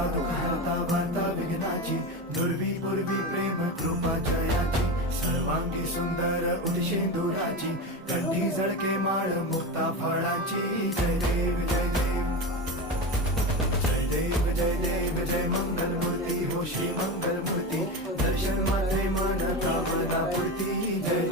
वार्ता दुःखहर्ता वार्ता विघ्नाची, दुर्वी पूर्वी प्रेम कृपा जयाची, सर्वांगी सुंदर उदिशेंदुराची, कंठी झळके माळ मुक्ता फळाची. जय देव जय देव जय देव जय देव जय मंगल मूर्ती हो श्री मंगल मूर्ती, दर्शन मात्रे मन कामना पूर्ती. जय